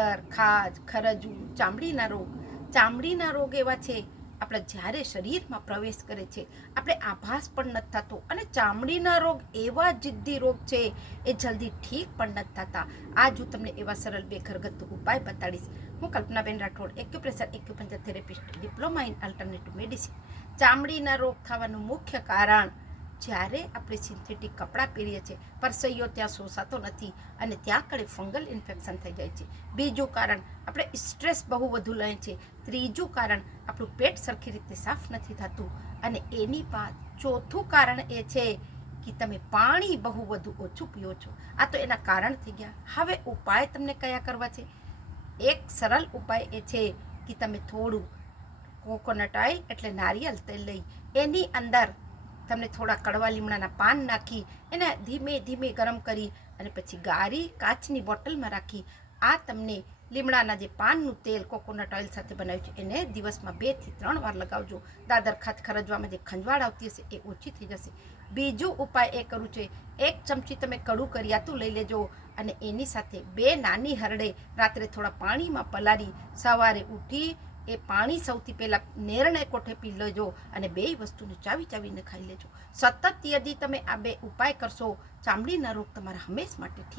Cancer ખાજ ખરજવું ચામડીના રોગ. ચામડીના રોગ એવા છે, આપણે જ્યારે શરીરમાં પ્રવેશ કરે છે, આપણે આભાસ પણ નથી થતો અને ચામડીના રોગ એવા જિદ્દી રોગ છે, એ જલ્દી ઠીક પણ નથી થતા. આજ હું તમને એવા સરળ બે ઘરગથ્થુ ઉપાય બતાડીશ. હું Kalpanaben Rathod acupressure acupuncture therapist diploma in alternative medicine ચામડીના રોગ થવાનું મુખ્ય કારણ જ્યારે આપણે સિન્થેટિક કપડાં પહેરીએ છીએ, પરસૈયો ત્યાં શોષાતો નથી અને ત્યાં કડે ફંગલ ઇન્ફેક્શન થઈ જાય છે. બીજું કારણ, આપણે સ્ટ્રેસ બહુ વધુ લઈએ છીએ ત્રીજું કારણ, આપણું પેટ સરખી રીતે સાફ નથી થતું. અને એની બાદ ચોથું કારણ એ છે કે તમે પાણી બહુ વધુ ઓછું પીઓ છો. આ તો એના કારણ થઈ ગયા. હવે ઉપાય તમને કયા કરવા છે? એક સરળ ઉપાય એ છે કે તમે થોડું કોકોનટ ઓઇલ એટલે નારિયેલ તેલ લઈ, એની અંદર તમને થોડા કડવા લીમડાના પાન નાખી એને ધીમે ધીમે ગરમ કરી અને પછી ગારી કાચની બોટલમાં રાખી. આ તમને લીમડાના જે પાનનું તેલ કોકોનટ ઓઇલ સાથે બનાવ્યું છે, એને દિવસમાં બેથી ત્રણ વાર લગાવજો. દાદર ખાત ખરજવામાં જે ખંજવાળ આવતી હશે એ ઓછી થઈ જશે. બીજું ઉપાય એ કરવું છે, એક ચમચી તમે કડું કરિયાતું લઈ લેજો અને એની સાથે બે નાની હરડે રાત્રે થોડા પાણીમાં પલાળી સવારે ઉઠી એ પાણી સૌથી પહેલાં નેરણે કોઠે પી લેજો અને બે વસ્તુને ચાવી ચાવીને ખાઈ લેજો. સતત યદી તમે આ બે ઉપાય કરશો, ચામડીના રોગ તમારા હંમેશ માટે ઠીક